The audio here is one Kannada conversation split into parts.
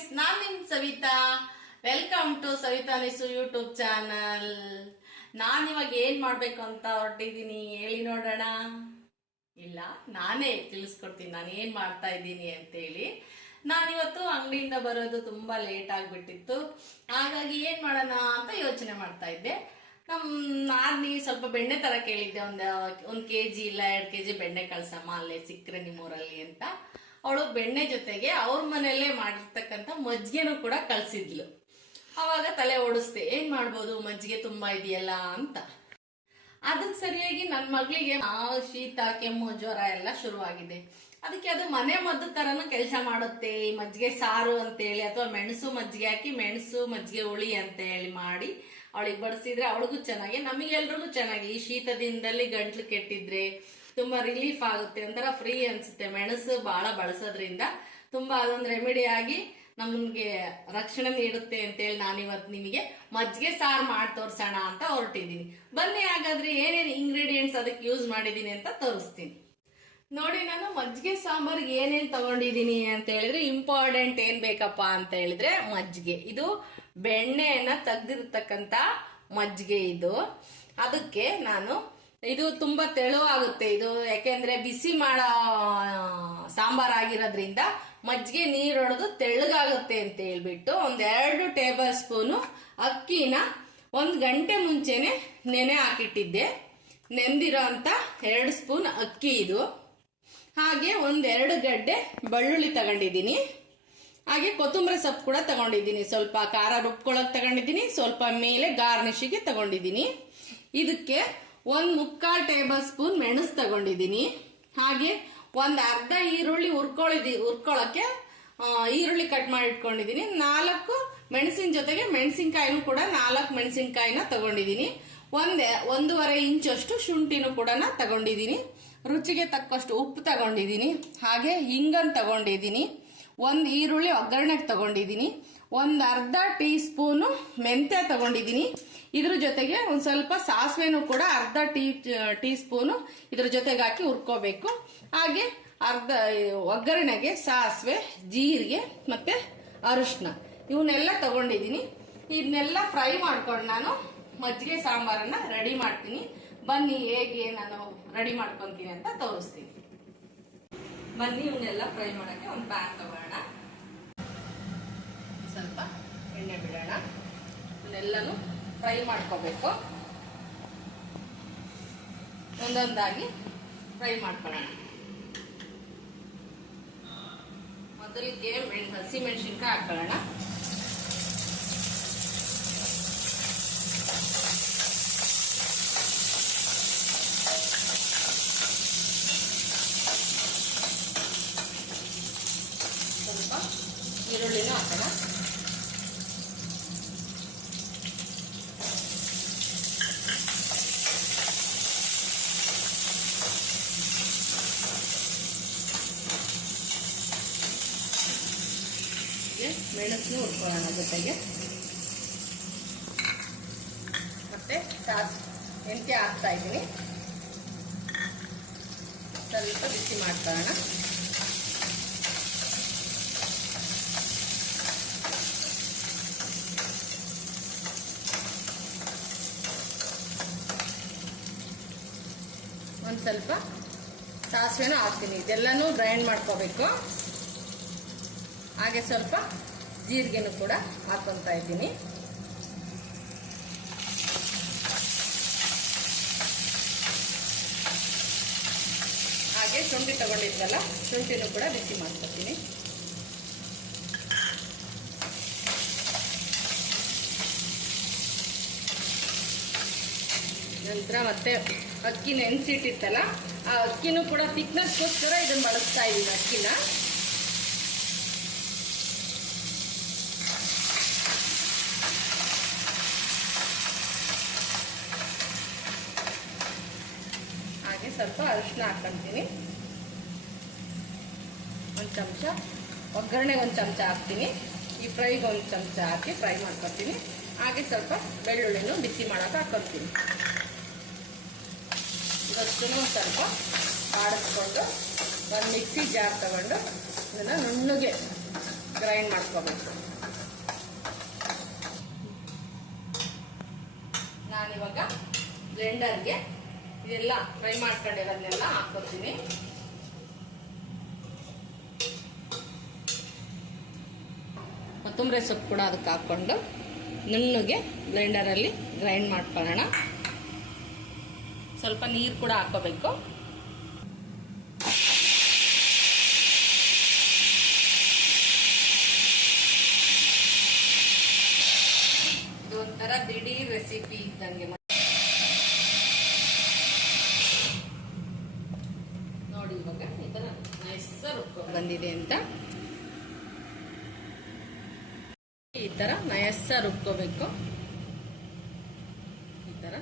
ಫ್ರೆಂಡ್ಸ್, ನಾನ್ ನಿಮ್ ಸವಿತಾ. ವೆಲ್ಕಮ್ ಟು ಸವಿತಾ ನಿಸು ಯೂಟ್ಯೂಬ್ ಚಾನಲ್. ನಾನ್ ಇವಾಗ ಏನ್ ಮಾಡ್ಬೇಕು ಅಂತ ಹೊರಟಿದೀನಿ ಹೇಳಿ ನೋಡೋಣ. ಇಲ್ಲ, ನಾನೇ ತಿಳಿಸ್ಕೊಡ್ತೀನಿ ನಾನು ಏನ್ ಮಾಡ್ತಾ ಇದ್ದೀನಿ ಅಂತೇಳಿ. ನಾನಿವತ್ತು ಅಂಗಡಿಯಿಂದ ಬರೋದು ತುಂಬಾ ಲೇಟ್ ಆಗ್ಬಿಟ್ಟಿತ್ತು. ಹಾಗಾಗಿ ಏನ್ ಮಾಡೋಣ ಅಂತ ಯೋಚನೆ ಮಾಡ್ತಾ ಇದ್ದೆ. ನಾನಿ ಸ್ವಲ್ಪ ಬೆಣ್ಣೆ ತರ ಕೇಳಿದ್ದೆ, ಒಂದ್ ಕೆಜಿ ಇಲ್ಲ 2 ಕೆಜಿ ಬೆಣ್ಣೆ ಕಳ್ಸಮ್ಮ, ಅಲ್ಲೇ ಸಿಕ್ಕರೆ ನಿಮ್ಮೂರಲ್ಲಿ ಅಂತ. ಅವಳು ಬೆಣ್ಣೆ ಜೊತೆಗೆ ಅವ್ರ ಮನೆಯಲ್ಲೇ ಮಾಡಿರ್ತಕ್ಕಂಥ ಮಜ್ಜಿಗೆನೂ ಕೂಡ ಕಳ್ಸಿದ್ಲು. ಅವಾಗ ತಲೆ ಓಡಿಸ್ದೆ, ಏನ್ ಮಾಡ್ಬೋದು, ಮಜ್ಜಿಗೆ ತುಂಬಾ ಇದೆಯಲ್ಲ ಅಂತ. ಅದಕ್ಕೆ ಸರಿಯಾಗಿ ನನ್ನ ಮಗಳಿಗೆ ಶೀತ, ಕೆಮ್ಮು, ಜ್ವರ ಎಲ್ಲ ಶುರುವಾಗಿದೆ. ಅದಕ್ಕೆ ಅದು ಮನೆ ಮದ್ದು ತರನು ಕೆಲಸ ಮಾಡುತ್ತೆ. ಈ ಮಜ್ಜಿಗೆ ಸಾರು ಅಂತೇಳಿ ಅಥವಾ ಮೆಣಸು ಮಜ್ಜಿಗೆ ಹಾಕಿ ಮೆಣಸು ಮಜ್ಜಿಗೆ ಹುಳಿ ಅಂತ ಹೇಳಿ ಮಾಡಿ ಅವಳಿಗೆ ಬಡಿಸಿದ್ರೆ ಅವಳಿಗೂ ಚೆನ್ನಾಗಿ, ನಮಗೆಲ್ರಿಗೂ ಚೆನ್ನಾಗಿ. ಈ ಶೀತದಿಂದಲೇ ಗಂಟ್ಲು ಕೆಟ್ಟಿದ್ರೆ ತುಂಬಾ ರಿಲೀಫ್ ಆಗುತ್ತೆ, ಒಂಥರ ಫ್ರೀ ಅನ್ಸುತ್ತೆ. ಮೆಣಸು ಬಹಳ ಬಳಸೋದ್ರಿಂದ ತುಂಬಾ ಅದೊಂದು ರೆಮಿಡಿ ಆಗಿ ನಮ್ಗೆ ರಕ್ಷಣೆ ನೀಡುತ್ತೆ ಅಂತೇಳಿ ನಾನಿವತ್ತು ನಿಮಗೆ ಮಜ್ಜಿಗೆ ಸಾರು ಮಾಡಿ ತೋರ್ಸೋಣ ಅಂತ ಹೊರಟಿದ್ದೀನಿ. ಬನ್ನಿ ಹಾಗಾದ್ರೆ ಏನೇನು ಇಂಗ್ರೀಡಿಯೆಂಟ್ಸ್ ಅದಕ್ಕೆ ಯೂಸ್ ಮಾಡಿದೀನಿ ಅಂತ ತೋರಿಸ್ತೀನಿ ನೋಡಿ. ನಾನು ಮಜ್ಜಿಗೆ ಸಾಂಬಾರ್ಗೆ ಏನೇನ್ ತಗೊಂಡಿದೀನಿ ಅಂತ ಹೇಳಿದ್ರೆ, ಇಂಪಾರ್ಟೆಂಟ್ ಏನ್ ಬೇಕಪ್ಪ ಅಂತ ಹೇಳಿದ್ರೆ ಮಜ್ಜಿಗೆ. ಇದು ಬೆಣ್ಣೆಯನ್ನ ತೆಗ್ದಿರ್ತಕ್ಕಂತ ಮಜ್ಜಿಗೆ ಇದು. ಅದಕ್ಕೆ ನಾನು ಇದು ತುಂಬಾ ತೆಳುವಾಗುತ್ತೆ ಇದು, ಯಾಕೆಂದ್ರೆ ಬಿಸಿ ಮಾಡೋ ಸಾಂಬಾರ್ ಆಗಿರೋದ್ರಿಂದ ಮಜ್ಜಿಗೆ ನೀರೊಡೆದು ತೆಳ್ಳಗಾಗುತ್ತೆ ಅಂತ ಹೇಳ್ಬಿಟ್ಟು 1-2 ಟೇಬಲ್ ಸ್ಪೂನು ಅಕ್ಕಿನ 1 ಗಂಟೆ ಮುಂಚೆನೆ ನೆನೆ ಹಾಕಿಟ್ಟಿದ್ದೆ. ನೆಂದಿರೋ ಅಂತ 2 ಸ್ಪೂನ್ ಅಕ್ಕಿ ಇದು. ಹಾಗೆ 1-2 ಗಡ್ಡೆ ಬೆಳ್ಳುಳ್ಳಿ ತಗೊಂಡಿದ್ದೀನಿ. ಹಾಗೆ ಕೊತ್ತಂಬರಿ ಸೊಪ್ಪು ಕೂಡ ತಗೊಂಡಿದ್ದೀನಿ. ಸ್ವಲ್ಪ ಖಾರ ರುಬ್ಕೊಳಕ್ ತಗೊಂಡಿದ್ದೀನಿ, ಸ್ವಲ್ಪ ಮೇಲೆ ಗಾರ್ನಿಶಿಗೆ ತಗೊಂಡಿದ್ದೀನಿ. ಇದಕ್ಕೆ 1/4 ಟೇಬಲ್ ಸ್ಪೂನ್ ಮೆಣಸು ತಗೊಂಡಿದ್ದೀನಿ. ಹಾಗೆ 1/2 ಈರುಳ್ಳಿ ಹುರ್ಕೊಳಕ್ಕೆ ಈರುಳ್ಳಿ ಕಟ್ ಮಾಡಿ ಇಟ್ಕೊಂಡಿದ್ದೀನಿ. 4 ಮೆಣಸಿನ ಜೊತೆಗೆ ಮೆಣಸಿನ್ಕಾಯಿನೂ ಕೂಡ 4 ಮೆಣಸಿನ್ಕಾಯಿನ ತಗೊಂಡಿದ್ದೀನಿ. 1.5 ಇಂಚಷ್ಟು ಶುಂಠಿನೂ ಕೂಡ ತಗೊಂಡಿದ್ದೀನಿ. ರುಚಿಗೆ ತಕ್ಕಷ್ಟು ಉಪ್ಪು ತಗೊಂಡಿದ್ದೀನಿ. ಹಾಗೆ ಹಿಂಗನ್ ತಗೊಂಡಿದ್ದೀನಿ. 1 ಈರುಳ್ಳಿ ಒಗ್ಗರಣೆಗೆ ತಗೊಂಡಿದ್ದೀನಿ. 1/2 ಟೀ ಸ್ಪೂನು ಮೆಂತ್ಯ ತಗೊಂಡಿದ್ದೀನಿ. ಇದ್ರ ಜೊತೆಗೆ ಒಂದ್ ಸ್ವಲ್ಪ ಸಾಸಿವೆನೂ ಕೂಡ 1/2 ಟೀ ಸ್ಪೂನು ಇದ್ರ ಜೊತೆಗೆ ಹಾಕಿ ಹುರ್ಕೋಬೇಕು. ಹಾಗೆ ಒಗ್ಗರಣೆಗೆ ಸಾಸಿವೆ, ಜೀರಿಗೆ ಮತ್ತೆ ಅರಿಶಿನ ಇವನ್ನೆಲ್ಲ ತಗೊಂಡಿದ್ದೀನಿ. ಇದನ್ನೆಲ್ಲ ಫ್ರೈ ಮಾಡ್ಕೊಂಡು ನಾನು ಮಜ್ಜಿಗೆ ಸಾಂಬಾರನ್ನ ರೆಡಿ ಮಾಡ್ತೀನಿ. ಬನ್ನಿ ಹೇಗೆ ನಾನು ರೆಡಿ ಮಾಡ್ಕೊಂತೀನಿ ಅಂತ ತೋರಿಸ್ತೀನಿ. ಬನ್ನಿ ಇವನ್ನೆಲ್ಲ ಫ್ರೈ ಮಾಡಕ್ಕೆ ಒಂದು ಪ್ಯಾನ್ ತಗೋಣ. ಸ್ವಲ್ಪ ಎಣ್ಣೆ ಬಿಡೋಣ. ಇವನ್ನೆಲ್ಲನೂ ಫ್ರೈ ಮಾಡ್ಕೋಬೇಕು. ಒಂದೊಂದಾಗಿ ಫ್ರೈ ಮಾಡ್ಕೊಳ್ಳೋಣ. ಮೊದಲಿಗೆ ಹಸಿ ಮೆಣಸಿನ್ಕಾಯಿ ಹಾಕೊಳ್ಳೋಣ. ಸ್ವಲ್ಪ ಈರುಳ್ಳಿನೂ ಹಾಕೋಣ. ಮೆಣಸನ್ನು ಹುರ್ಕೊಳ್ಳೋಣ. ಜೊತೆಗೆ ಮತ್ತೆ ಮೆಂತ್ಯ ಹಾಕ್ತಾ ಇದ್ದೀನಿ. ಸ್ವಲ್ಪ ಬಿಸಿ ಮಾಡ್ಕೊಳ್ಳೋಣ. ಒಂದು ಸ್ವಲ್ಪ ಸಾಸಿವೆನೂ ಹಾಕ್ತೀನಿ. ಇದೆಲ್ಲನೂ ಗ್ರೈಂಡ್ ಮಾಡ್ಕೋಬೇಕು. ಹಾಗೆ ಸ್ವಲ್ಪ ಜೀರಿಗೆನೂ ಕೂಡ ಹಾಕೊತಾ ಇದ್ದೀನಿ. ಹಾಗೆ ಶುಂಠಿ ತಗೊಂಡಿದ್ವಲ್ಲ, ಶುಂಠಿನೂ ಕೂಡ ಬಿಸಿ ಮಾಡ್ಕೊತೀನಿ. ನಂತರ ಮತ್ತೆ ಅಕ್ಕಿ ನೆನೆಸಿಟ್ಟಿತ್ತಲ್ಲ, ಆ ಅಕ್ಕಿನೂ ಕೂಡ ಥಿಕ್ನೆಸ್ಗೋಸ್ಕರ ಇದನ್ನು ಬಳಸ್ತಾ ಇದ್ದೀನಿ. ಅಕ್ಕಿನ ಹಾಗೆ ಸ್ವಲ್ಪ ಅರಿಶಿನ ಹಾಕ್ಕೊಂತೀನಿ. 1 ಚಮಚ ಒಗ್ಗರಣೆಗೆ 1 ಚಮಚ ಹಾಕ್ತೀನಿ. ಈ ಫ್ರೈಗೆ 1 ಚಮಚ ಹಾಕಿ ಫ್ರೈ ಮಾಡ್ಕೊತೀನಿ. ಹಾಗೆ ಸ್ವಲ್ಪ ಬೆಳ್ಳುಳ್ಳಿನೂ ಬಿಸಿ ಮಾಡೋಕೆ ಹಾಕ್ಕೊತೀನಿ. ಇವತ್ತು ಸ್ವಲ್ಪ ಬಾಡಿಸ್ಕೊಂಡು ಒಂದು ಮಿಕ್ಸಿ ಜಾರ್ ತಗೊಂಡು ಇದನ್ನು ನುಣ್ಣಗೆ ಗ್ರೈಂಡ್ ಮಾಡ್ಕೋಬೇಕು. ನಾನಿವಾಗ ಬ್ಲೆಂಡರ್ಗೆ ಇದೆಲ್ಲ ಫ್ರೈ ಮಾಡ್ಕೊಂಡಿರೋದನ್ನೆಲ್ಲ ಹಾಕೋತೀನಿ. ಕೊತ್ತಂಬರಿ ಸೊಪ್ಪು ಕೂಡ ಅದಕ್ಕೆ ಹಾಕ್ಕೊಂಡು ನುಣ್ಣಗೆ ಬ್ಲೆಂಡರಲ್ಲಿ ಗ್ರೈಂಡ್ ಮಾಡ್ಕೊಳ್ಳೋಣ. ಸ್ವಲ್ಪ ನೀರು ಕೂಡ ಹಾಕೋಬೇಕು. ಇದು ಒಂಥರ ದಿಢೀರ್ ರೆಸಿಪಿ ಇದ್ದಂಗೆ. ನೋಡಿ ಇವಾಗ ಈ ತರ ನೈಸ್ ಬಂದಿದೆ ಅಂತ. ಈ ತರ ನಯಸ್ಸ ರುಬ್ಕೋಬೇಕು. ಈ ತರ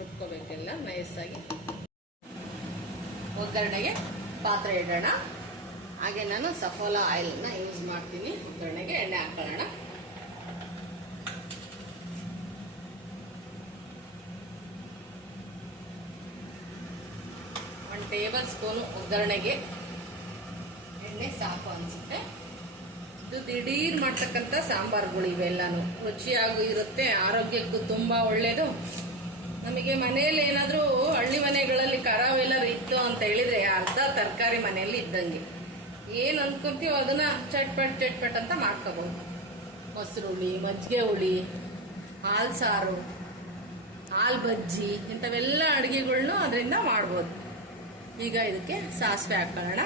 ರುಬ್ಕೋಬೇಕೆಲ್ಲ ನಯಸ್ಸಾಗಿ. ಒಗ್ಗರಣೆಗೆ ಪಾತ್ರೆ ಇಡೋಣ. ಹಾಗೆ ನಾನು ಸಫೋಲಾ ಆಯಿಲ್ನ ಯೂಸ್ ಮಾಡ್ತೀನಿ. ಒಗ್ಗರಣೆಗೆ ಎಣ್ಣೆ ಹಾಕೊಳ್ಳೋಣ. ಒಂದು ಟೇಬಲ್ ಸ್ಪೂನ್ ಒಗ್ಗರಣೆಗೆ ಎಣ್ಣೆ ಸಾಕು ಅನ್ಸುತ್ತೆ. ಇದು ದಿಢೀರ್ ಮಾಡ್ತಕ್ಕಂಥ ಸಾಂಬಾರುಗಳು ಇವೆಲ್ಲಾನು ರುಚಿಯಾಗೂ ಇರುತ್ತೆ, ಆರೋಗ್ಯಕ್ಕೂ ತುಂಬಾ ಒಳ್ಳೇದು. ನಮಗೆ ಮನೆಯಲ್ಲಿ ಏನಾದ್ರೂ ಹಳ್ಳಿ ಮನೆಗಳಲ್ಲಿ ಕರಾವೆಲ್ಲರೂ ಇತ್ತು ಅಂತ ಹೇಳಿದ್ರೆ ಅರ್ಧ ತರಕಾರಿ ಮನೆಯಲ್ಲಿ ಇದ್ದಂಗೆ. ಏನ್ ಅನ್ಕೊಂತೀವೋ ಅದನ್ನ ಚಟ್ಪಟ್ ಅಂತ ಮಾಡ್ಕೋಬಹುದು. ಮೊಸರು ಹುಳಿ, ಮಜ್ಜಿಗೆ ಹುಳಿ, ಹಾಲು ಸಾರು, ಹಾಲು ಬಜ್ಜಿ ಇಂಥವೆಲ್ಲ ಅಡುಗೆಗಳ್ನು ಅದರಿಂದ ಮಾಡ್ಬೋದು. ಈಗ ಇದಕ್ಕೆ ಸಾಸಿವೆ ಹಾಕೊಳ್ಳೋಣ.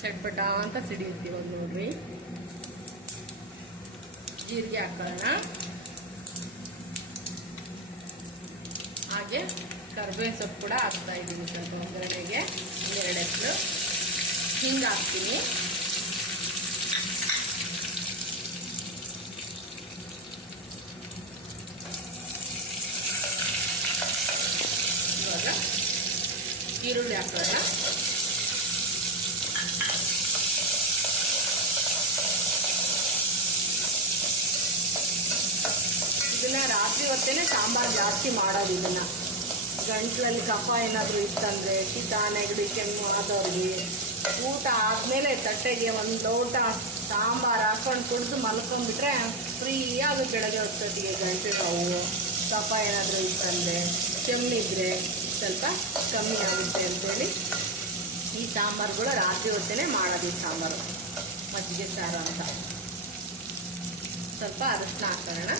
ಚಟ್ಪಟ ಅಂತ ಸಿಡಿಯುತ್ತೀವಿ ನೋಡ್ರಿ. ಜೀರಿಗೆ ಹಾಕೊಳ್ಳೋಣ. ಹಾಗೆ ಕರಿಬೇವಿನ ಸೊಪ್ಪು ಕೂಡ ಹಾಕ್ತಾ ಇದ್ದೀನಿ. ಸ್ವಲ್ಪ ಒಗ್ಗರಣೆಗೆ 2 ಹೆಸರು ಹಿಂಗೆ ಹಾಕ್ತೀನಿ. ಇವಾಗ ಈರುಳ್ಳಿ ಹಾಕೋಣ. ಇದನ್ನ ರಾತ್ರಿ ಹೊತ್ತೇನೆ ಸಾಂಬಾರು ಜಾಸ್ತಿ ಮಾಡೋದು. ಇದನ್ನ ಗಂಟ್ಲಲ್ಲಿ ಕಫ ಏನಾದರೂ ಇತ್ತಂದ್ರೆ, ಶೀತ, ನೆಗಡಿ, ಕೆಮ್ಮು ಆದವ್ರಿಗೆ ಊಟ ಆದ್ಮೇಲೆ ತಟ್ಟೆಗೆ 1 ಲೋಟ ಸಾಂಬಾರು ಹಾಕೊಂಡು ಕುಡಿದು ಮಲ್ಕೊಂಡ್ಬಿಟ್ರೆ ಫ್ರೀ ಆಗುತ್ತೆ. ಬೆಳಗ್ಗೆ ಹೊತ್ತೊತ್ತಿಗೆ ಗಂಟೆ ನೋವು, ಕಫ ಏನಾದರೂ ಇತ್ತಂದ್ರೆ, ಕೆಮ್ಮಿದ್ರೆ ಸ್ವಲ್ಪ ಕಮ್ಮಿ ಆಗುತ್ತೆ ಅಂತೇಳಿ ಈ ಸಾಂಬಾರುಗಳು ರಾತ್ರಿ ಹೊತ್ತೇನೆ ಮಾಡೋದು. ಈ ಸಾಂಬಾರು ಮಜ್ಜಿಗೆ ಸಾರು ಅಂತ. ಸ್ವಲ್ಪ ಅರಶಿನ ಹಾಕೋಣ.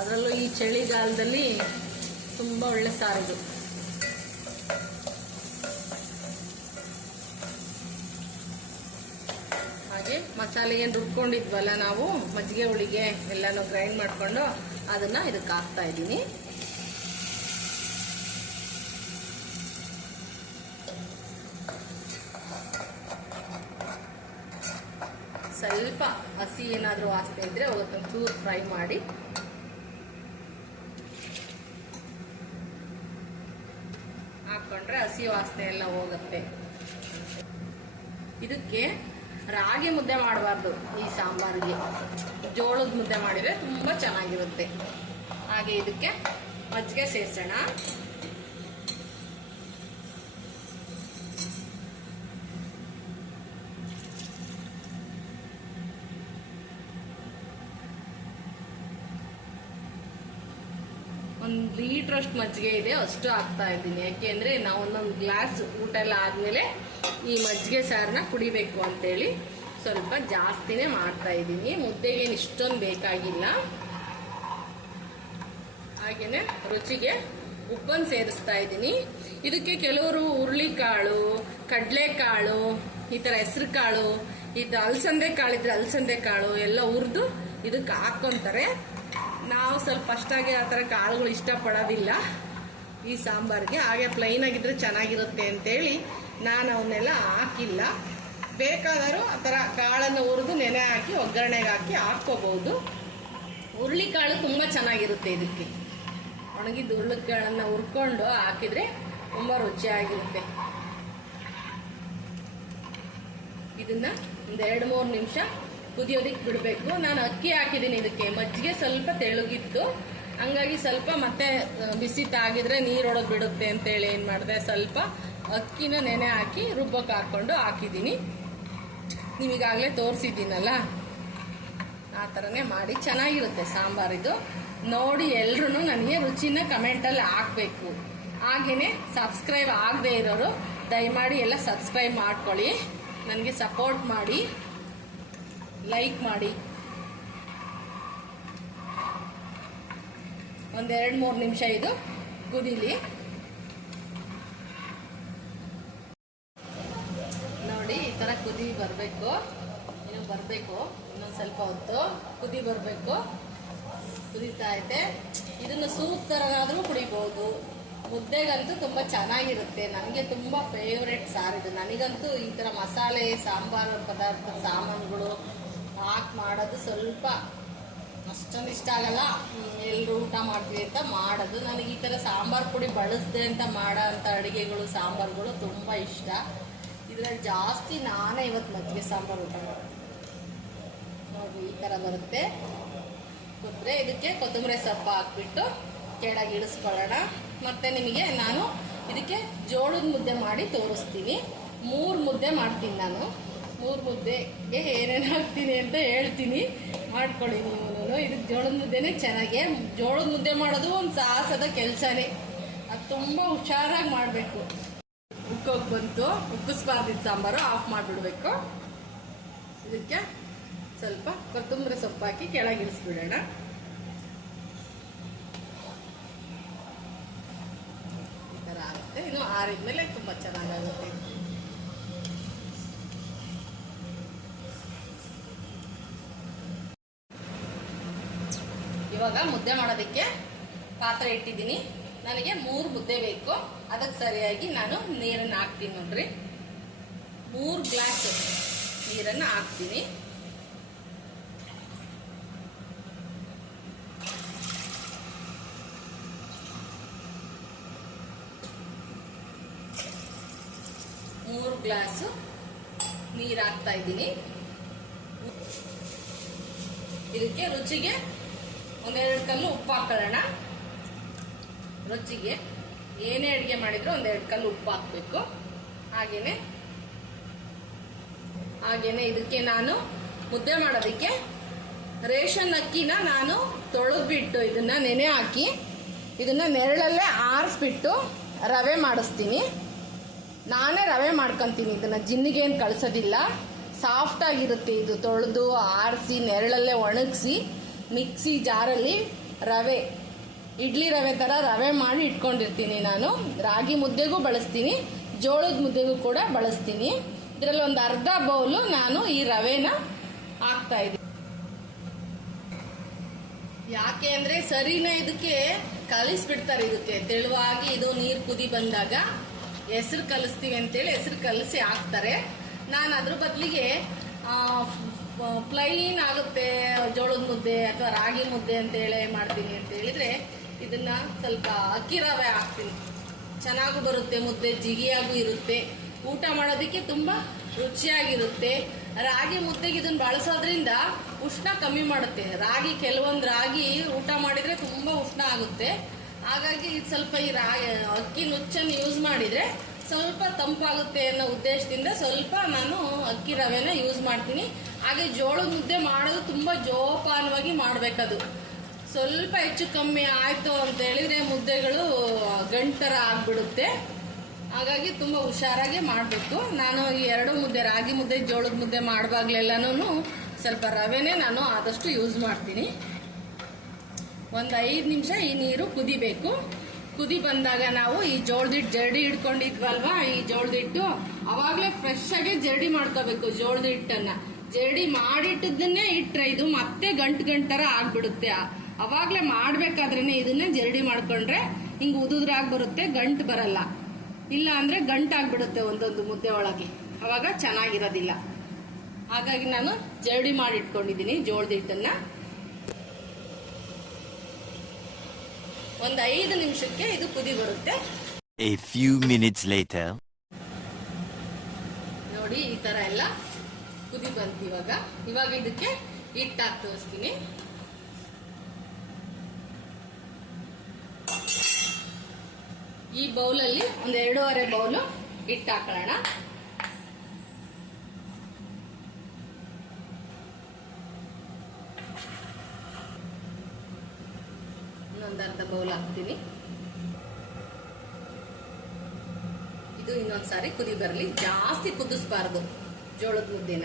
ಅದರಲ್ಲೂ ಈ ಚಳಿಗಾಲದಲ್ಲಿ ತುಂಬ ಒಳ್ಳೆ ಸಾರಿದು. ಹಾಗೆ ಮಸಾಲೆ ಏನು ರುಬ್ಕೊಂಡಿದ್ವಲ್ಲ ನಾವು ಮಜ್ಜಿಗೆ ಹುಳಿಗೆ ಎಲ್ಲನೂ ಗ್ರೈಂಡ್ ಮಾಡಿಕೊಂಡು ಅದನ್ನ ಇದಕ್ಕೆ ಹಾಕ್ತಾ ಇದ್ದೀನಿ. ಸ್ವಲ್ಪ ಹಸಿ ಏನಾದರೂ ವಾಸನೆ ಇದ್ರೆ ಒಂಚೂರು ಫ್ರೈ ಮಾಡಿ ಹಾಕೊಂಡ್ರೆ ಹಸಿ ವಾಸನೆ ಎಲ್ಲ ಹೋಗುತ್ತೆ. ಇದಕ್ಕೆ ರಾಗಿ ಮುದ್ದೆ ಮಾಡಬಾರ್ದು. ಈ ಸಾಂಬಾರಿಗೆ ಜೋಳದ ಮುದ್ದೆ ಮಾಡಿದ್ರೆ ತುಂಬಾ ಚೆನ್ನಾಗಿರುತ್ತೆ. ಹಾಗೆ ಇದಕ್ಕೆ ಮಜ್ಜಿಗೆ ಸೇರಿಸೋಣ. ಒಂದು ಲೀಟ್ರಷ್ಟು ಮಜ್ಜಿಗೆ ಇದೆ, ಅಷ್ಟು ಹಾಕ್ತಾ ಇದ್ದೀನಿ. ಯಾಕೆಂದ್ರೆ ನಾವು 1 ಗ್ಲಾಸ್ ಊಟ ಎಲ್ಲ ಆದ್ಮೇಲೆ ಈ ಮಜ್ಜಿಗೆ ಸಾರನ್ನ ಕುಡಿಬೇಕು ಅಂತೇಳಿ ಸ್ವಲ್ಪ ಜಾಸ್ತಿನೇ ಮಾಡ್ತಾ ಇದ್ದೀನಿ. ಮುದ್ದೆಗೇನು ಇಷ್ಟೊಂದು ಬೇಕಾಗಿಲ್ಲ. ಹಾಗೇನೆ ರುಚಿಗೆ ಉಪ್ಪನ್ನು ಸೇರಿಸ್ತಾ ಇದ್ದೀನಿ. ಇದಕ್ಕೆ ಕೆಲವರು ಹುರುಳಿಕಾಳು, ಕಡಲೆಕಾಳು, ಈ ಥರ ಹೆಸರು ಕಾಳು, ಇದು ಅಲಸಂದೆ ಕಾಳಿದ್ರೆ ಅಲಸಂದೆ ಕಾಳು ಎಲ್ಲ ಹುರಿದು ಇದಕ್ಕೆ ಹಾಕ್ಕೊಂತಾರೆ. ನಾವು ಸ್ವಲ್ಪ ಅಷ್ಟಾಗಿ ಆ ಥರ ಕಾಳುಗಳು ಇಷ್ಟಪಡೋದಿಲ್ಲ ಈ ಸಾಂಬಾರಿಗೆ. ಹಾಗೆ ಪ್ಲೈನ್ ಆಗಿದ್ರೆ ಚೆನ್ನಾಗಿರುತ್ತೆ ಅಂತೇಳಿ ನಾನು ಅವನ್ನೆಲ್ಲ ಹಾಕಿಲ್ಲ. ಬೇಕಾದರೂ ಆ ಥರ ಕಾಳನ್ನು ಹುರಿದು ನೆನೆ ಹಾಕಿ ಒಗ್ಗರಣೆಗೆ ಹಾಕಿ ಹಾಕ್ಕೋಬಹುದು. ಹುರುಳಿಕಾಳು ತುಂಬ ಚೆನ್ನಾಗಿರುತ್ತೆ. ಇದಕ್ಕೆ ಒಣಗಿದ ಹುರುಳಿಕಾಳನ್ನು ಹುರ್ಕೊಂಡು ಹಾಕಿದ್ರೆ ತುಂಬ ರುಚಿಯಾಗಿರುತ್ತೆ. ಇದನ್ನ ಒಂದು 2-3 ನಿಮಿಷ ಕುದಿಯೋದಕ್ಕೆ ಬಿಡಬೇಕು. ನಾನು ಅಕ್ಕಿ ಹಾಕಿದ್ದೀನಿ ಇದಕ್ಕೆ, ಮಜ್ಜಿಗೆ ಸ್ವಲ್ಪ ತೆಳುಗಿತ್ತು, ಹಂಗಾಗಿ ಸ್ವಲ್ಪ ಮತ್ತೆ ಬಿಸಿ ತಾಗಿದ್ರೆ ನೀರೊಳಗೆ ಬಿಡುತ್ತೆ ಅಂತೇಳಿ ಏನು ಮಾಡಿದೆ, ಸ್ವಲ್ಪ ಅಕ್ಕಿನ ನೆನೆ ಹಾಕಿ ರುಬ್ಬಕ್ಕೆ ಹಾಕಿದ್ದೀನಿ. ನೀವೀಗಾಗಲೇ ತೋರಿಸಿದ್ದೀನಲ್ಲ, ಆ ಥರನೇ ಮಾಡಿ ಚೆನ್ನಾಗಿರುತ್ತೆ ಸಾಂಬಾರಿದು. ನೋಡಿ ಎಲ್ಲರೂ ನನಗೆ ರುಚಿನ ಕಮೆಂಟಲ್ಲಿ ಹಾಕಬೇಕು. ಹಾಗೆಯೇ ಸಬ್ಸ್ಕ್ರೈಬ್ ಆಗದೆ ಇರೋರು ದಯಮಾಡಿ ಎಲ್ಲ ಸಬ್ಸ್ಕ್ರೈಬ್ ಮಾಡ್ಕೊಳ್ಳಿ, ನನಗೆ ಸಪೋರ್ಟ್ ಮಾಡಿ, ಲೈಕ್ ಮಾಡಿ. ಒಂದು 2-3 ನಿಮಿಷ ಇದು ಕುದೀಲಿ. ನೋಡಿ ಈ ಥರ ಕುದಿ ಬರಬೇಕು, ಇನ್ನು ಬರಬೇಕು, ಇನ್ನೊಂದು ಸ್ವಲ್ಪ ಹೊತ್ತು ಕುದಿ ಬರಬೇಕು. ಕುದೀತಾ ಐತೆ. ಇದನ್ನು ಸೂಪ್ ಥರನಾದರೂ ಕುಡಿಬೋದು, ಮುದ್ದೆಗಂತೂ ತುಂಬ ಚೆನ್ನಾಗಿರುತ್ತೆ. ನನಗೆ ತುಂಬ ಫೇವ್ರೆಟ್ ಸಾರಿದು. ನನಗಂತೂ ಈ ಥರ ಮಸಾಲೆ ಸಾಂಬಾರು ಪದಾರ್ಥ ಸಾಮಾನುಗಳು ಹಾಕಿ ಮಾಡೋದು ಸ್ವಲ್ಪ ಅಷ್ಟೊಂದು ಇಷ್ಟ ಆಗಲ್ಲ. ಎಲ್ಲರೂ ಊಟ ಮಾಡ್ತೀವಿ ಅಂತ ಮಾಡೋದು. ನನಗೆ ಈ ಥರ ಸಾಂಬಾರು ಪುಡಿ ಬಳಸದೆ ಅಂತ ಮಾಡೋ ಅಂಥ ಅಡುಗೆಗಳು ಸಾಂಬಾರುಗಳು ತುಂಬ ಇಷ್ಟ. ಇದರಲ್ಲಿ ಜಾಸ್ತಿ ನಾನೇ ಇವತ್ತು ಮಜ್ಜಿಗೆ ಸಾಂಬಾರು ಊಟ ಮಾಡೋದು. ನೋಡಿರಿ ಈ ಥರ ಬರುತ್ತೆ. ಕುದ್ರೆ ಇದಕ್ಕೆ ಕೊತ್ತಂಬರಿ ಸೊಪ್ಪು ಹಾಕ್ಬಿಟ್ಟು ಕೆಳಗೆ ಇಳಿಸ್ಕೊಳ್ಳೋಣ. ಮತ್ತು ನಿಮಗೆ ನಾನು ಇದಕ್ಕೆ ಜೋಳದ ಮುದ್ದೆ ಮಾಡಿ ತೋರಿಸ್ತೀನಿ. 3 ಮುದ್ದೆ ಮಾಡ್ತೀನಿ ನಾನು. 3 ಮುದ್ದೆಗೆ ಏನೇನು ಹಾಕ್ತೀನಿ ಅಂತ ಹೇಳ್ತೀನಿ, ಮಾಡ್ಕೊಳ್ಳಿ ನೀವು. ಇದಕ್ಕೆ ಜೋಳದ ಮುದ್ದೆನೇ ಚೆನ್ನಾಗಿ. ಜೋಳದ ಮುದ್ದೆ ಮಾಡೋದು ಒಂದು ಸಾಹಸದ ಕೆಲಸನೇ, ಅದು ತುಂಬ ಹುಷಾರಾಗಿ ಮಾಡಬೇಕು. ಉಕ್ಕೋಗಿ ಬಂತು, ಉಕ್ಕಿಸ್ಬಾರ್ದಿದ್ದು ಸಾಂಬಾರು ಆಫ್ ಮಾಡಿಬಿಡ್ಬೇಕು. ಇದಕ್ಕೆ ಸ್ವಲ್ಪ ಕೊತ್ತಂಬರಿ ಸೊಪ್ಪು ಹಾಕಿ ಕೆಳಗೆ ಇಳಿಸ್ಬಿಡೋಣ. ಈ ಥರ ಆಗುತ್ತೆ. ಇನ್ನು ಆರಿದ್ಮೇಲೆ ತುಂಬ ಚೆನ್ನಾಗಾಗುತ್ತೆ. ಇವಾಗ ಮುದ್ದೆ ಮಾಡೋದಕ್ಕೆ ಪಾತ್ರೆ ಇಟ್ಟಿದ್ದೀನಿ. ನನಗೆ 3 ಮುದ್ದೆ ಬೇಕು. ಅದಕ್ಕೆ ಸರಿಯಾಗಿ ನಾನು ನೀರನ್ನು ಹಾಕ್ತೀನಿ. ನೋಡ್ರಿ, 3 ಗ್ಲಾಸ್ ನೀರನ್ನು ಹಾಕ್ತೀನಿ. ಮೂರು ಗ್ಲಾಸು ನೀರು ಹಾಕ್ತಾ ಇದ್ದೀನಿ. ಇದಕ್ಕೆ ರುಚಿಗೆ 1-2 ಕಲ್ಲು ಉಪ್ಪು ಹಾಕೊಳ್ಳೋಣ. ರುಚಿಗೆ ಏನೇ ಅಡುಗೆ ಮಾಡಿದ್ರು 1-2 ಕಲ್ಲು ಉಪ್ಪು ಹಾಕಬೇಕು. ಹಾಗೇನೆ ಇದಕ್ಕೆ ನಾನು ಮುದ್ದೆ ಮಾಡೋದಕ್ಕೆ ರೇಷನ್ ಅಕ್ಕಿನ ನಾನು ತೊಳೆದ್ಬಿಟ್ಟು ಇದನ್ನ ನೆನೆ ಹಾಕಿ ಇದನ್ನ ನೆರಳಲ್ಲೇ ಆರಿಸ್ಬಿಟ್ಟು ರವೆ ಮಾಡಿಸ್ತೀನಿ. ನಾನೇ ರವೆ ಮಾಡ್ಕೊತೀನಿ. ಇದನ್ನ ಜಿನ್ನಿಗೇನು ಕಳಿಸೋದಿಲ್ಲ, ಸಾಫ್ಟ್ ಆಗಿರುತ್ತೆ. ಇದು ತೊಳೆದು ಆರಿಸಿ ನೆರಳಲ್ಲೇ ಒಣಗಿಸಿ ಮಿಕ್ಸಿ ಜಾರಲ್ಲಿ ರವೆ, ಇಡ್ಲಿ ರವೆ ಥರ ರವೆ ಮಾಡಿ ಇಟ್ಕೊಂಡಿರ್ತೀನಿ. ನಾನು ರಾಗಿ ಮುದ್ದೆಗೂ ಬಳಸ್ತೀನಿ, ಜೋಳದ ಮುದ್ದೆಗೂ ಕೂಡ ಬಳಸ್ತೀನಿ. ಇದರಲ್ಲಿ ಒಂದು ಅರ್ಧ ಬೌಲು ನಾನು ಈ ರವೆನ ಹಾಕ್ತಾ ಇದ್ದೀನಿ. ಯಾಕೆ ಅಂದರೆ ಸರಿನೇ ಇದಕ್ಕೆ ಕಲಿಸ್ಬಿಡ್ತಾರೆ. ಇದಕ್ಕೆ ತೆಳುವಾಗಿ ಇದು ನೀರು ಕುದಿ ಬಂದಾಗ ಹೆಸರು ಕಲಿಸ್ತೀವಿ ಅಂತೇಳಿ ಹೆಸರು ಕಲಿಸಿ ಹಾಕ್ತಾರೆ. ನಾನು ಅದ್ರ ಬದಲಿಗೆ ಪ್ಲೈನ್ ಆಗುತ್ತೆ ಜೋಳದ ಮುದ್ದೆ ಅಥವಾ ರಾಗಿ ಮುದ್ದೆ ಅಂತೇಳಿ ಮಾಡ್ತೀನಿ ಅಂತ ಹೇಳಿದ್ರೆ ಇದನ್ನ ಸ್ವಲ್ಪ ಅಕ್ಕಿ ರವೆ ಹಾಕ್ತೀನಿ. ಚೆನ್ನಾಗೂ ಬರುತ್ತೆ, ಮುದ್ದೆ ಜಿಗಿಯಾಗೂ ಇರುತ್ತೆ, ಊಟ ಮಾಡೋದಕ್ಕೆ ತುಂಬ ರುಚಿಯಾಗಿರುತ್ತೆ. ರಾಗಿ ಮುದ್ದೆಗೆ ಇದನ್ನ ಬಳಸೋದ್ರಿಂದ ಉಷ್ಣ ಕಮ್ಮಿ ಮಾಡುತ್ತೆ. ಕೆಲವೊಂದು ರಾಗಿ ಊಟ ಮಾಡಿದ್ರೆ ತುಂಬ ಉಷ್ಣ ಆಗುತ್ತೆ. ಹಾಗಾಗಿ ಇದು ಸ್ವಲ್ಪ ಈ ಅಕ್ಕಿ ನುಚ್ಚನ್ನು ಯೂಸ್ ಮಾಡಿದ್ರೆ ಸ್ವಲ್ಪ ತಂಪಾಗುತ್ತೆ ಅನ್ನೋ ಉದ್ದೇಶದಿಂದ ಸ್ವಲ್ಪ ನಾನು ಅಕ್ಕಿ ರವೆನ ಯೂಸ್ ಮಾಡ್ತೀನಿ. ಹಾಗೆ ಜೋಳದ ಮುದ್ದೆ ಮಾಡೋದು ತುಂಬ ಜೋಪಾನವಾಗಿ ಮಾಡಬೇಕದು. ಸ್ವಲ್ಪ ಹೆಚ್ಚು ಕಮ್ಮಿ ಆಯಿತು ಅಂತ ಹೇಳಿದ್ರೆ ಮುದ್ದೆಗಳು ಗಂಟರ ಆಗಿಬಿಡುತ್ತೆ. ಹಾಗಾಗಿ ತುಂಬ ಹುಷಾರಾಗಿ ಮಾಡಬೇಕು. ನಾನು ಈ 2 ಮುದ್ದೆ, ರಾಗಿ ಮುದ್ದೆ ಜೋಳದ ಮುದ್ದೆ ಮಾಡುವಾಗಲೆಲ್ಲನೂ ಸ್ವಲ್ಪ ರವೆನೇ ನಾನು ಆದಷ್ಟು ಯೂಸ್ ಮಾಡ್ತೀನಿ. ಒಂದು 5 ನಿಮಿಷ ಈ ನೀರು ಕುದಿಬೇಕು. ಕುದಿ ಬಂದಾಗ ನಾವು ಈ ಜೋಳದಿಟ್ಟು ಜರಡಿ ಹಿಡ್ಕೊಂಡಿದ್ವಲ್ವಾ, ಈ ಜೋಳದಿಟ್ಟು ಅವಾಗಲೇ ಫ್ರೆಶ್ ಆಗಿ ಜರಡಿ ಮಾಡ್ಕೋಬೇಕು. ಜೋಳದ ಹಿಟ್ಟನ್ನ ಜರಡಿ ಮಾಡಿಟ್ಟದನ್ನೇ ಇಟ್ಟರೆ ಇದು ಮತ್ತೆ ಗಂಟರ ಆಗ್ಬಿಡುತ್ತೆ. ಅವಾಗಲೇ ಮಾಡ್ಬೇಕಾದ್ರೇನೆ ಇದನ್ನ ಜರಡಿ ಮಾಡ್ಕೊಂಡ್ರೆ ಹಿಂಗೆ ಉದುದ್ರಾಗಿ ಬರುತ್ತೆ, ಗಂಟು ಬರಲ್ಲ. ಇಲ್ಲ ಅಂದ್ರೆ ಗಂಟಾಗ್ಬಿಡುತ್ತೆ ಒಂದೊಂದು ಮುದ್ದೆ ಒಳಗೆ, ಅವಾಗ ಚೆನ್ನಾಗಿರೋದಿಲ್ಲ. ಹಾಗಾಗಿ ನಾನು ಜರಡಿ ಮಾಡಿ ಇಟ್ಕೊಂಡಿದ್ದೀನಿ ಜೋಳದ ಹಿಟ್ಟನ್ನ. ಒಂದು 5 ನಿಮಿಷಕ್ಕೆ ಇದು ಕುದಿ ಬರುತ್ತೆ. A few minutes later. ನೋಡಿ ಈ ತರ ಎಲ್ಲ ಕುದಿ ಬಂತು. ಇವಾಗ ಇದಕ್ಕೆ ಹಿಟ್ಟು ಹಾಕಿ ತೋರಿಸ್ತೀನಿ. ಈ ಬೌಲಲ್ಲಿ ಒಂದು 2.5 ಬೌಲು ಹಿಟ್ಟು ಹಾಕೊಳ್ಳೋಣ. ಇನ್ನೊಂದು ಅರ್ಧ ಬೌಲ್ ಹಾಕ್ತೀನಿ. ಇದು ಇನ್ನೊಂದ್ಸಾರಿ ಕುದಿ ಬರಲಿ. ಜಾಸ್ತಿ ಕುದಿಸ್ಬಾರ್ದು ಜೋಳದ ಮುದ್ದೆನ.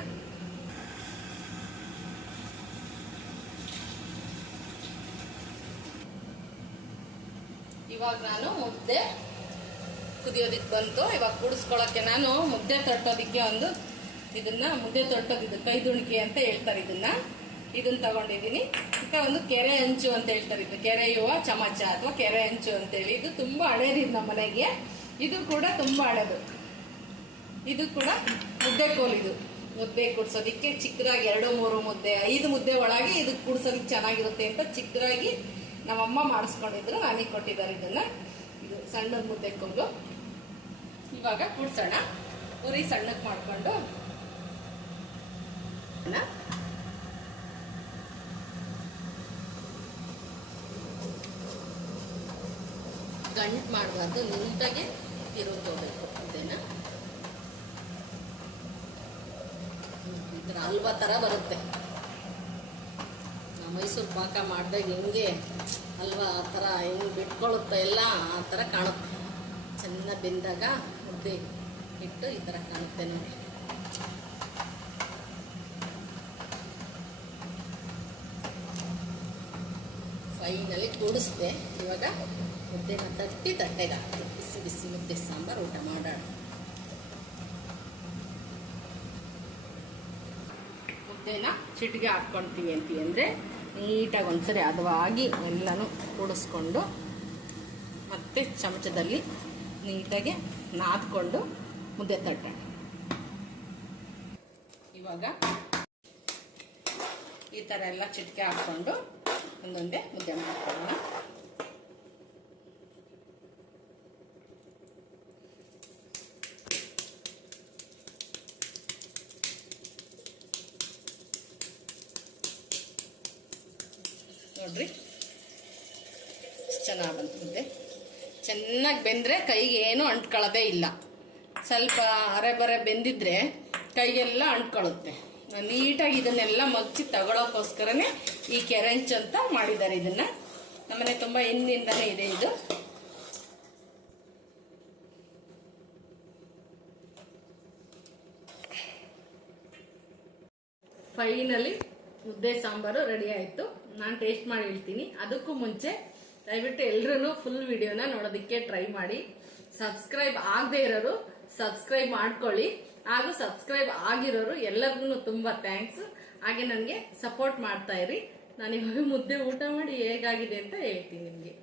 ಇವಾಗ ನಾನು ಮುದ್ದೆ ಕುದಿಯೋದಿಕ್ಕೆ ಬಂತು. ಇವಾಗ ಕೂಡಿಸ್ಕೊಳಕ್ಕೆ ನಾನು ಮುದ್ದೆ ತಟ್ಟೋದಿಕ್ಕೆ ಇದನ್ನ ಮುದ್ದೆ ತೊಟ್ಟೋದಿದ್ದು ಕೈದುಣಿಕೆ ಅಂತ ಹೇಳ್ತಾರೆ. ಇದನ್ನ ತಗೊಂಡಿದ್ದೀನಿ. ಒಂದು ಕೆರೆ ಹಂಚು ಅಂತ ಹೇಳ್ತಾರೆ. ಇದು ಕೆರೆಯುವ ಚಮಚ ಅಥವಾ ಕೆರೆ ಹಂಚು ಅಂತೇಳಿ. ಇದು ತುಂಬಾ ಹಳೇದಿದ್ದು ನಮ್ಮ ಮನೆಗೆ. ಇದು ಕೂಡ ತುಂಬಾ ಹಳೇದು. ಇದು ಕೂಡ ಮುದ್ದೆ ಕೋಲು. ಇದು ಮುದ್ದೆ ಕುಡ್ಸೋದಿಕ್ಕೆ ಚಿಕ್ಕದಾಗಿ 2-3 ಮುದ್ದೆ 5 ಮುದ್ದೆ ಒಳಗೆ ಇದು ಕುಡ್ಸೋದಿಕ್ಕೆ ಚೆನ್ನಾಗಿರುತ್ತೆ ಅಂತ ಚಿಕ್ಕದಾಗಿ ನಮ್ಮಮ್ಮ ಮಾಡಿಸ್ಕೊಂಡಿದ್ರು. ನನಗೆ ಕೊಟ್ಟಿದ್ದಾರೆ ಇದನ್ನ. ಇದು ಸಣ್ಣ ಮುದ್ದೆ ಕೋಲು. ಇವಾಗ ಕುಡ್ಸೋಣ. ಉರಿ ಸಣ್ಣಕ್ಕೆ ಮಾಡ್ಕೊಂಡು ಗಂಟು ಮಾಡಬಾರ್ದು, ನೀಟಾಗಿ ತಿರುಗೋಬೇಕು. ಮುದ್ದೆನ ಈ ಥರ ಹಲ್ವಾ ಥರ ಬರುತ್ತೆ. ಮೈಸೂರು ಪಾಕ ಮಾಡಿದಾಗ ಹೆಂಗೆ ಹಲ್ವಾ ಆ ಥರ ಹೆಂಗೆ ಬಿಟ್ಕೊಳ್ಳುತ್ತೆ ಎಲ್ಲ ಆ ಥರ ಕಾಣುತ್ತೆ. ಚೆನ್ನಾಗಿ ಬೆಂದಾಗ ಮುದ್ದೆ ಇಟ್ಟು ಈ ಥರ ಕಾಣುತ್ತೆ ನೋಡಿ. ಫೈನಲಿ ಕೂಡಿಸ್ದೆ. ಇವಾಗ ಮುದ್ದೆನ ತಟ್ಟೆಗೆ ಹಾಕ್ತೀನಿ. ಬಿಸಿ ಬಿಸಿ ಮುದ್ದೆ ಸಾಂಬಾರು ಊಟ ಮಾಡೋಣ. ಮುದ್ದೆನ ಚಿಟಿಗೆ ಹಾಕ್ಕೊಳ್ತೀವಿ ಅಂದರೆ ನೀಟಾಗಿ ಒಂದ್ಸರಿ ಹದವಾಗಿ ಎಲ್ಲನೂ ಕೂಡಿಸ್ಕೊಂಡು ಮತ್ತೆ ಚಮಚದಲ್ಲಿ ನೀಟಾಗಿ ನಾದ್ಕೊಂಡು ಮುದ್ದೆ ತಟ್ಟೋಣ. ಇವಾಗ ಈ ಥರ ಎಲ್ಲ ಚಿಟಿಕೆ ಹಾಕ್ಕೊಂಡು ಒಂದೊಂದೇ ಮುದ್ದೆ ಮಾಡ್ಕೊಳ್ಳೋಣ. ನೋಡ್ರಿ ಚೆನ್ನಾಗಿ ಬಂತು ಮುದ್ದೆ. ಚೆನ್ನಾಗಿ ಬೆಂದರೆ ಕೈಗೆ ಏನು ಅಂಟ್ಕೊಳ್ಳೋದೇ ಇಲ್ಲ. ಸ್ವಲ್ಪ ಅರೆ ಬೆಂದಿದ್ರೆ ಕೈಗೆಲ್ಲ ಅಂಟ್ಕೊಳ್ಳುತ್ತೆ. ನೀಟಾಗಿ ಇದನ್ನೆಲ್ಲ ಮಗ್ಚಿ ತಗೊಳ್ಳೋಕ್ಕೋಸ್ಕರನೇ ಈ ಕೆರೆಂಚ್ ಅಂತ ಮಾಡಿದ್ದಾರೆ. ಇದನ್ನ ನಮ್ಮನೆ ತುಂಬ ಹಿಂದಿಂದನೇ ಇದೆ ಇದು. ಫೈನಲಿ ಮುದ್ದೆ ಸಾಂಬಾರು ರೆಡಿ ಆಯಿತು. ನಾನು ಟೇಸ್ಟ್ ಮಾಡಿ ಹೇಳ್ತೀನಿ. ಅದಕ್ಕೂ ಮುಂಚೆ ದಯವಿಟ್ಟು ಎಲ್ಲರೂ ಫುಲ್ ವಿಡಿಯೋನ ನೋಡೋದಕ್ಕೆ ಟ್ರೈ ಮಾಡಿ. ಸಬ್ಸ್ಕ್ರೈಬ್ ಆಗದೆ ಇರೋರು ಸಬ್ಸ್ಕ್ರೈಬ್ ಮಾಡ್ಕೊಳ್ಳಿ. ಹಾಗೂ ಸಬ್ಸ್ಕ್ರೈಬ್ ಆಗಿರೋರು ಎಲ್ಲರಿಗೂ ತುಂಬ ಥ್ಯಾಂಕ್ಸ್. ಹಾಗೆ ನನಗೆ ಸಪೋರ್ಟ್ ಮಾಡ್ತಾ ಇರಿ. ನಾನು ಇವಾಗ ಮುದ್ದೆ ಊಟ ಮಾಡಿ ಹೇಗಾಗಿದೆ ಅಂತ ಹೇಳ್ತೀನಿ ನಿಮಗೆ.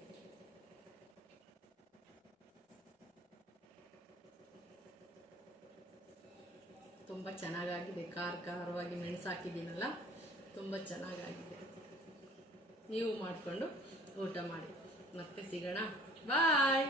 ತುಂಬ ಚೆನ್ನಾಗಾಗಿದೆ. ಖಾರವಾಗಿ ಮೆಣಸು ಹಾಕಿದ್ದೀನಲ್ಲ, ತುಂಬ ಚೆನ್ನಾಗಾಗಿದೆ. ನೀವು ಮಾಡಿಕೊಂಡು ಊಟ ಮಾಡಿ. ಮತ್ತೆ ಸಿಗೋಣ. ಬಾಯ್.